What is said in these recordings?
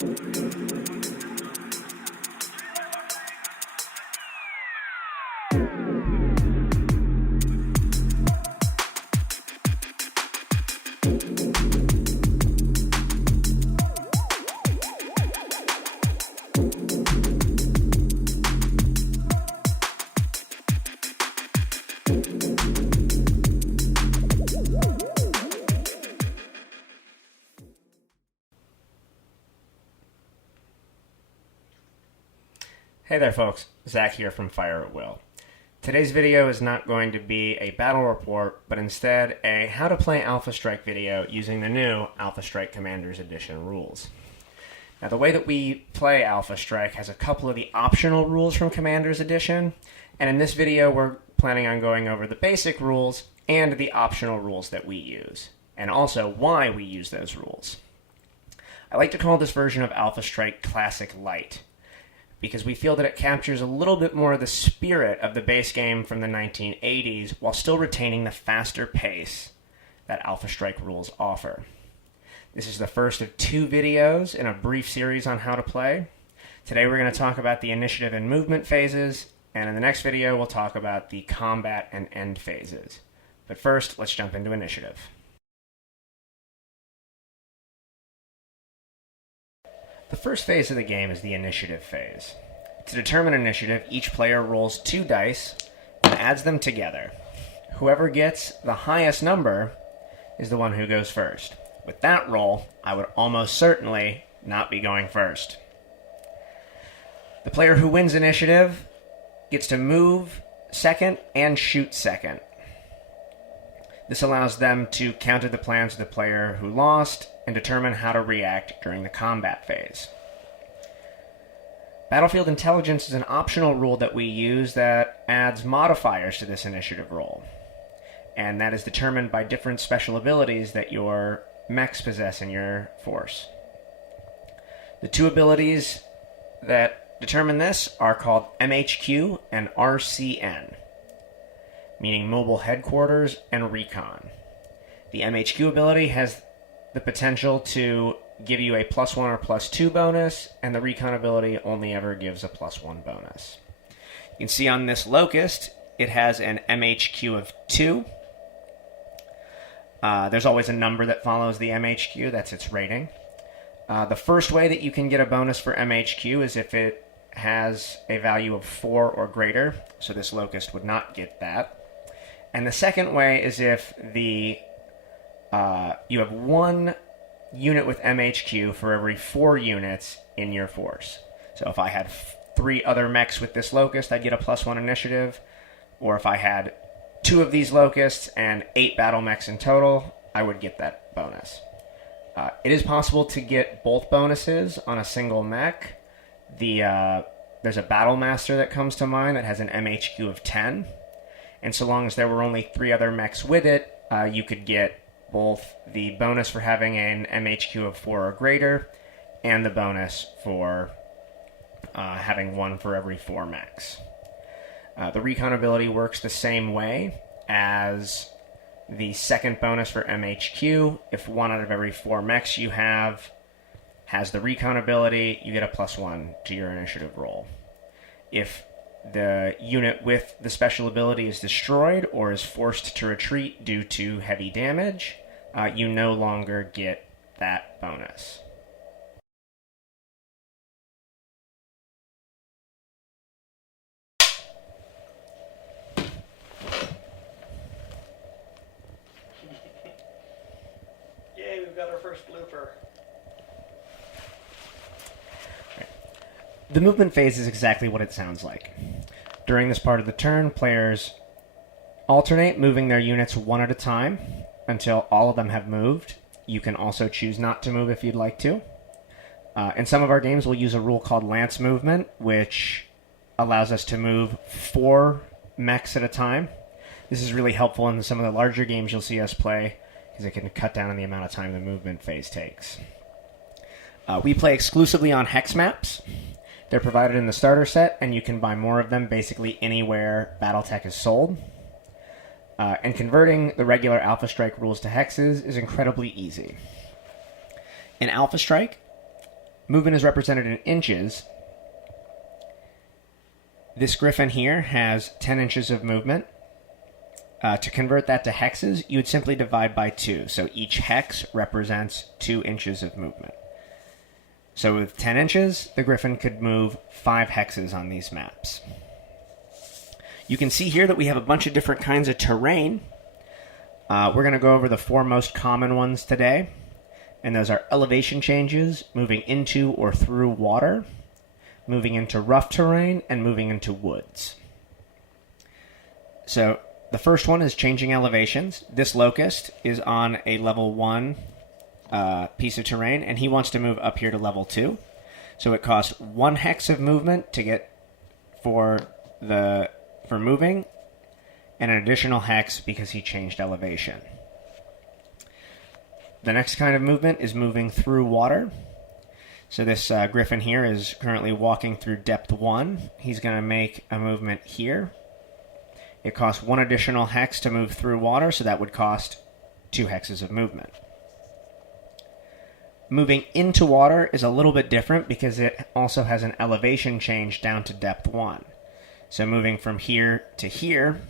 Hey there folks, Zach here from Fire at Will. Today's video is not going to be a battle report, but instead a how to play Alpha Strike video using the new Alpha Strike Commanders Edition rules. Now the way that we play Alpha Strike has a couple of the optional rules from Commanders Edition, and in this video we're planning on going over the basic rules and the optional rules that we use, and also why we use those rules. I like to call this version of Alpha Strike Classic Light, because we feel that it captures a little bit more of the spirit of the base game from the 1980s while still retaining the faster pace that Alpha Strike rules offer. This is the first of 2 videos in a brief series on how to play. Today we're going to talk about the initiative and movement phases, and in the next video we'll talk about the combat and end phases. But first, let's jump into initiative. The first phase of the game is the initiative phase. To determine initiative, each player rolls 2 dice and adds them together. Whoever gets the highest number is the one who goes first. With that roll, I would almost certainly not be going first. The player who wins initiative gets to move second and shoot second. This allows them to counter the plans of the player who lost and determine how to react during the combat phase. Battlefield Intelligence is an optional rule that we use that adds modifiers to this initiative roll, and that is determined by different special abilities that your mechs possess in your force. The 2 abilities that determine this are called MHQ and RCN, meaning Mobile Headquarters and Recon. The MHQ ability has the potential to give you a +1 or +2 bonus, and the Recon ability only ever gives a +1 bonus. You can see on this Locust, it has an MHQ of 2. There's always a number that follows the MHQ, that's its rating. The first way that you can get a bonus for MHQ is if it has a value of 4 or greater, so this Locust would not get that. And the second way is if you have 1 unit with MHQ for every 4 units in your force. So if I had 3 other mechs with this Locust, I'd get a +1 initiative. Or if I had 2 of these Locusts and 8 battle mechs in total, I would get that bonus. It is possible to get both bonuses on a single mech. There's a Battle Master that comes to mind that has an MHQ of 10. And so long as there were only 3 other mechs with it, you could get both the bonus for having an MHQ of 4 or greater and the bonus for having 1 for every 4 mechs. The Recon ability works the same way as the second bonus for MHQ. If 1 out of every 4 mechs you have has the Recon ability, you get a +1 to your initiative roll. If the unit with the special ability is destroyed or is forced to retreat due to heavy damage, you no longer get that bonus. Yay, we've got our first blooper. The movement phase is exactly what it sounds like. During this part of the turn, players alternate moving their units 1 at a time until all of them have moved. You can also choose not to move if you'd like to. In some of our games, we'll use a rule called Lance Movement, which allows us to move 4 mechs at a time. This is really helpful in some of the larger games you'll see us play, because it can cut down on the amount of time the movement phase takes. We play exclusively on hex maps. They're provided in the starter set, and you can buy more of them basically anywhere Battletech is sold. And converting the regular Alpha Strike rules to hexes is incredibly easy. In Alpha Strike, movement is represented in inches. This griffin here has 10 inches of movement. To convert that to hexes, you would simply divide by 2. So each hex represents 2 inches of movement. So with 10 inches, the griffin could move 5 hexes on these maps. You can see here that we have a bunch of different kinds of terrain. We're going to go over the 4 most common ones today. And those are elevation changes, moving into or through water, moving into rough terrain, and moving into woods. So the first one is changing elevations. This locust is on a level 1 piece of terrain, and he wants to move up here to level 2. So it costs 1 hex of movement to get for moving, and an additional hex because he changed elevation. The next kind of movement is moving through water. So this griffin here is currently walking through depth 1. He's going to make a movement here. It costs 1 additional hex to move through water, so that would cost 2 hexes of movement. Moving into water is a little bit different because it also has an elevation change down to depth 1. So moving from here to here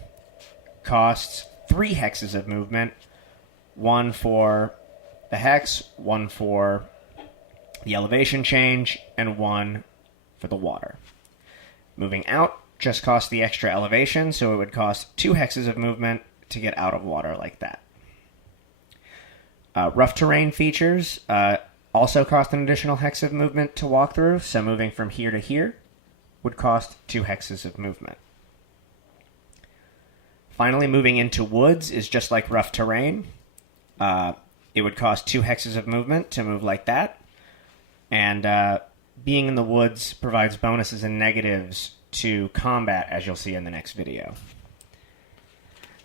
costs 3 hexes of movement, 1 for the hex, 1 for the elevation change, and 1 for the water. Moving out just costs the extra elevation, so it would cost 2 hexes of movement to get out of water like that. Rough terrain features also cost an additional hex of movement to walk through, so moving from here to here would cost 2 hexes of movement. Finally, moving into woods is just like rough terrain. It would cost 2 hexes of movement to move like that. And being in the woods provides bonuses and negatives to combat, as you'll see in the next video.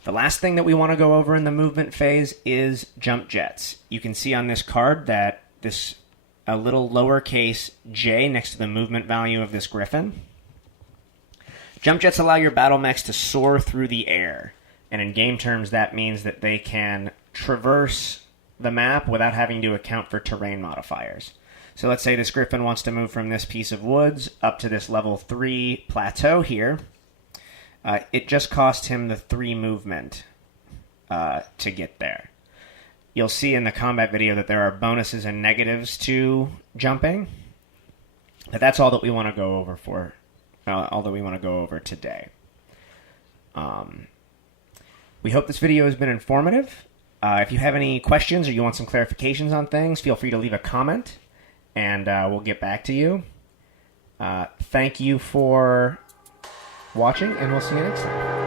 The last thing that we want to go over in the movement phase is jump jets. You can see on this card that a little lowercase j next to the movement value of this griffin. Jump jets allow your battle mechs to soar through the air. And in game terms, that means that they can traverse the map without having to account for terrain modifiers. So let's say this griffin wants to move from this piece of woods up to this level 3 plateau here. It just costs him the 3 movement to get there. You'll see in the combat video that there are bonuses and negatives to jumping. But that's all that we want to go over today. We hope this video has been informative. If you have any questions or you want some clarifications on things, feel free to leave a comment, and we'll get back to you. Thank you for watching, and we'll see you next time.